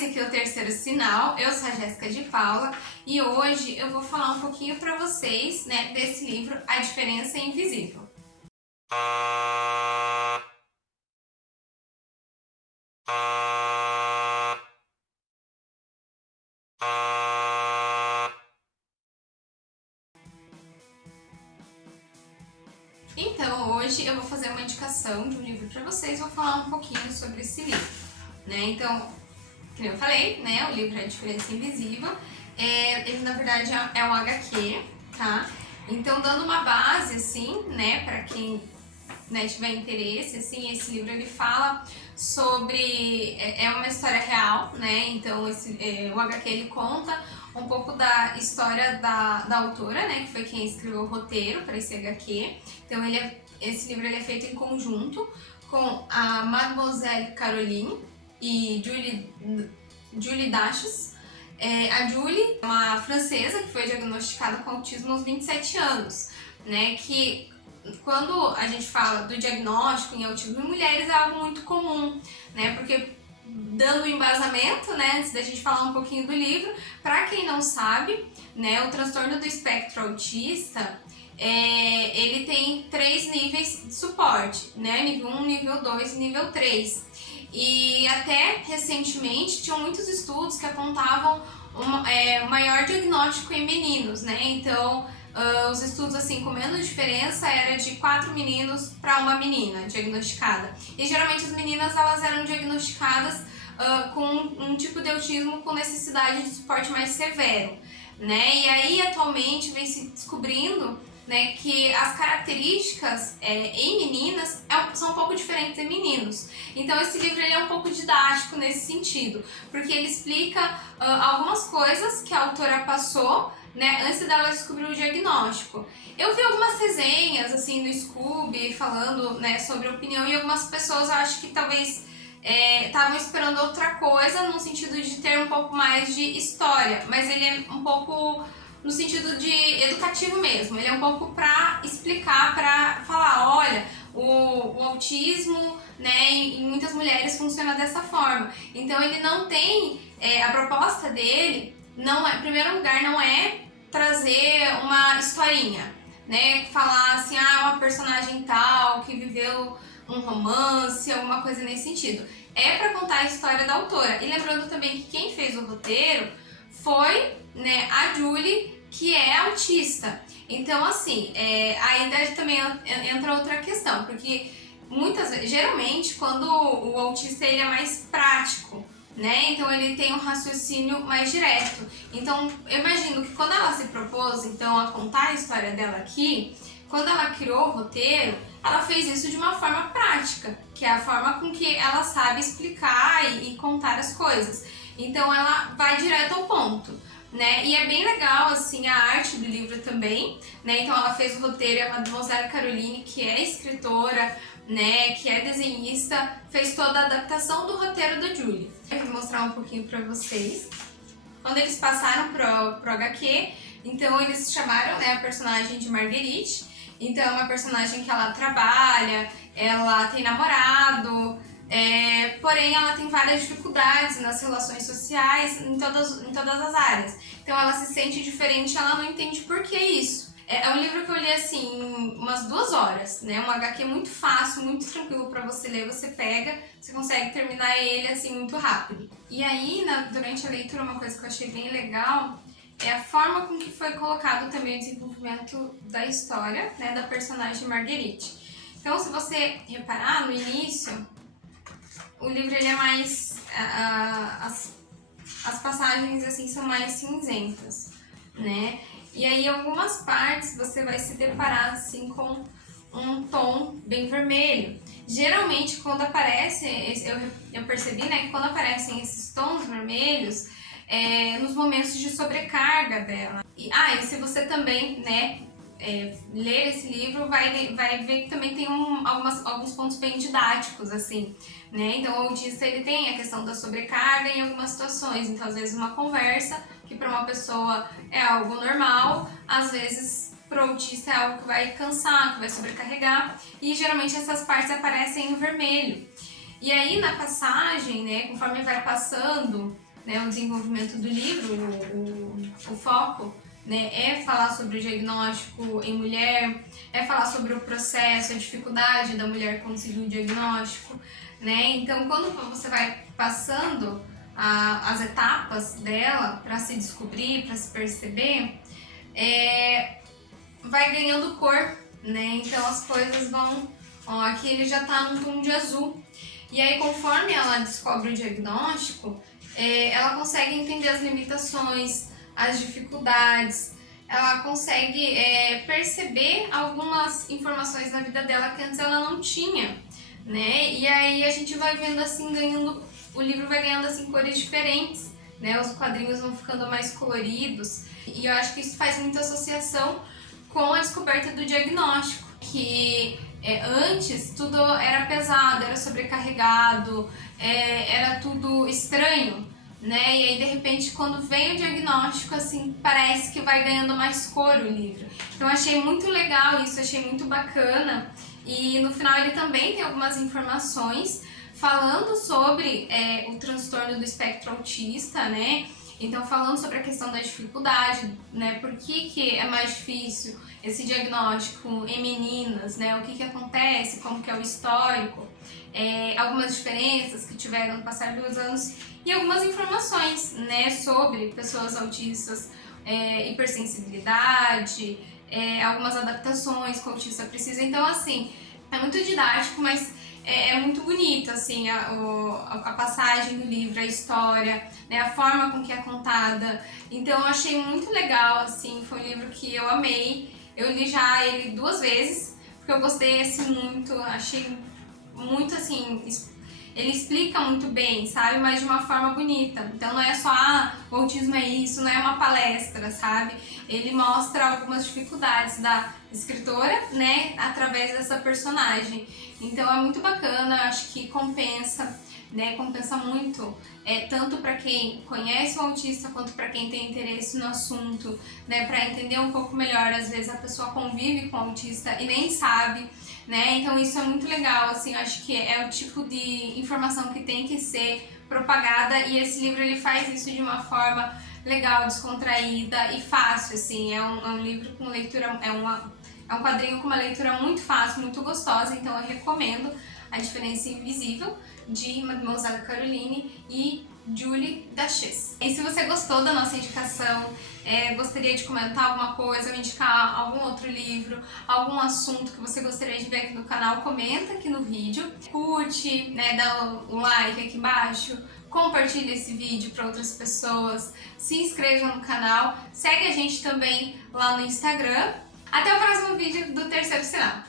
esse aqui é o Terceiro Sinal, eu sou a Jéssica de Paula e hoje eu vou falar um pouquinho para vocês, né, desse livro A Diferença Invisível. Então hoje eu vou fazer uma indicação de um livro para vocês, vou falar um pouquinho sobre esse livro, né? Então, como eu falei, né, o livro é A Diferença Invisível, ele na verdade é um HQ, tá? Então, dando uma base, assim, né, para quem, né, tiver interesse, assim, esse livro ele fala sobre, é uma história real, né, então o HQ ele conta um pouco da história da autora, né, que foi quem escreveu o roteiro para esse HQ. Então esse livro ele é feito em conjunto com a Mademoiselle Caroline e Julie Dachs. A Julie é uma francesa que foi diagnosticada com autismo aos 27 anos, né, que quando a gente fala do diagnóstico em autismo em mulheres é algo muito comum, né, porque dando um embasamento, né, antes da gente falar um pouquinho do livro, para quem não sabe, né, o transtorno do espectro autista, ele tem 3 níveis de suporte, né, nível 1, nível 2 e nível 3. E até recentemente tinham muitos estudos que apontavam um maior diagnóstico em meninos, né? Então, os estudos assim com menos diferença era de 4 meninos para uma menina diagnosticada. E geralmente as meninas elas eram diagnosticadas com um tipo de autismo com necessidade de suporte mais severo, né? E aí atualmente vem se descobrindo, né, que as características em meninas são um pouco diferentes em meninos. Então esse livro ele é um pouco didático nesse sentido, porque ele explica algumas coisas que a autora passou, né, antes dela descobrir o diagnóstico. Eu vi algumas resenhas assim no Scooby falando, né, sobre a opinião, e algumas pessoas eu acho que talvez estavam esperando outra coisa, no sentido de ter um pouco mais de história, mas ele é um pouco no sentido de educativo mesmo, ele é um pouco para explicar, para falar, olha, o autismo, né, em muitas mulheres funciona dessa forma. Então ele não tem, a proposta dele, não é, em primeiro lugar, não é trazer uma historinha, né, falar assim, uma personagem tal que viveu um romance, alguma coisa nesse sentido. É para contar a história da autora. E lembrando também que quem fez o roteiro foi, né, a Julie, que é autista. Então, assim, ainda também entra outra questão, porque muitas vezes, geralmente, quando o autista ele é mais prático, né? Então ele tem um raciocínio mais direto. Então, eu imagino que quando ela se propôs, então, a contar a história dela aqui, quando ela criou o roteiro, ela fez isso de uma forma prática, que é a forma com que ela sabe explicar e contar as coisas. Então ela vai direto ao ponto, né? E é bem legal, assim, a arte do livro também, né? Então ela fez o roteiro, a Mademoiselle Caroline, que é escritora, né, que é desenhista, fez toda a adaptação do roteiro da Julie. Eu vou mostrar um pouquinho pra vocês. Quando eles passaram pro HQ, então eles chamaram, né, a personagem de Marguerite. Então é uma personagem que ela trabalha, ela tem namorado, porém ela tem várias dificuldades nas relações sociais, em todas as áreas. Então ela se sente diferente, ela não entende por que isso. É um livro que eu li assim, umas 2 horas, né? Um HQ muito fácil, muito tranquilo para você ler, você pega, você consegue terminar ele assim muito rápido. E aí, durante a leitura, uma coisa que eu achei bem legal é a forma com que foi colocado também o desenvolvimento da história, né, da personagem Marguerite. Então, se você reparar, no início, o livro ele é mais... as passagens assim são mais cinzentas, né? E aí, em algumas partes, você vai se deparar assim com um tom bem vermelho. Geralmente, quando aparece, eu percebi, né, que quando aparecem esses tons vermelhos, nos momentos de sobrecarga dela. E se você também, né, ler esse livro, vai ver que também tem alguns pontos bem didáticos, assim, né? Então o autista ele tem a questão da sobrecarga em algumas situações, então às vezes uma conversa, que para uma pessoa é algo normal, às vezes para o autista é algo que vai cansar, que vai sobrecarregar, e geralmente essas partes aparecem em vermelho. E aí na passagem, né, conforme vai passando né, o desenvolvimento do livro, o foco, né, é falar sobre o diagnóstico em mulher, é falar sobre o processo, a dificuldade da mulher conseguir o diagnóstico, né? Então, quando você vai passando as etapas dela para se descobrir, para se perceber, vai ganhando cor, né? Então as coisas vão... Ó, aqui ele já tá num tom de azul. E aí, conforme ela descobre o diagnóstico, ela consegue entender as limitações, as dificuldades, ela consegue perceber algumas informações na vida dela que antes ela não tinha, né? E aí a gente vai vendo assim, o livro vai ganhando assim cores diferentes, né? Os quadrinhos vão ficando mais coloridos, e eu acho que isso faz muita associação com a descoberta do diagnóstico, que antes tudo era pesado, era sobrecarregado, era tudo estranho, né? E aí de repente quando vem o diagnóstico, assim, parece que vai ganhando mais cor o livro. Então eu achei muito legal isso, achei muito bacana. E no final ele também tem algumas informações falando sobre o transtorno do espectro autista, né? Então, falando sobre a questão da dificuldade, né? Por que é mais difícil esse diagnóstico em meninas, né? O que acontece, como que é o histórico, algumas diferenças que tiveram no passar dos anos e algumas informações, né? Sobre pessoas autistas, hipersensibilidade, algumas adaptações que o autista precisa. Então, assim, é muito didático, mas é muito bonito, assim, a passagem do livro, a história, né, a forma com que é contada. Então eu achei muito legal, assim, foi um livro que eu amei. Eu li já ele 2 vezes, porque eu gostei, assim, muito, achei muito, assim, ele explica muito bem, sabe, mas de uma forma bonita. Então não é só, o autismo é isso, não é uma palestra, sabe? Ele mostra algumas dificuldades da escritora, né, através dessa personagem. Então é muito bacana, acho que compensa, né, compensa muito, tanto para quem conhece o autista quanto para quem tem interesse no assunto, né, para entender um pouco melhor. Às vezes a pessoa convive com o autista e nem sabe, né, então isso é muito legal, assim, acho que é o tipo de informação que tem que ser propagada, e esse livro ele faz isso de uma forma legal, descontraída e fácil, assim, é um livro com leitura, é um quadrinho com uma leitura muito fácil, muito gostosa, então eu recomendo A Diferença Invisível, de Mademoiselle Caroline e Julie Dachès. E se você gostou da nossa indicação, gostaria de comentar alguma coisa, ou indicar algum outro livro, algum assunto que você gostaria de ver aqui no canal, comenta aqui no vídeo, curte, né, dá um like aqui embaixo, compartilhe esse vídeo para outras pessoas, se inscreva no canal, segue a gente também lá no Instagram. Até o próximo vídeo do Terceiro Sinal.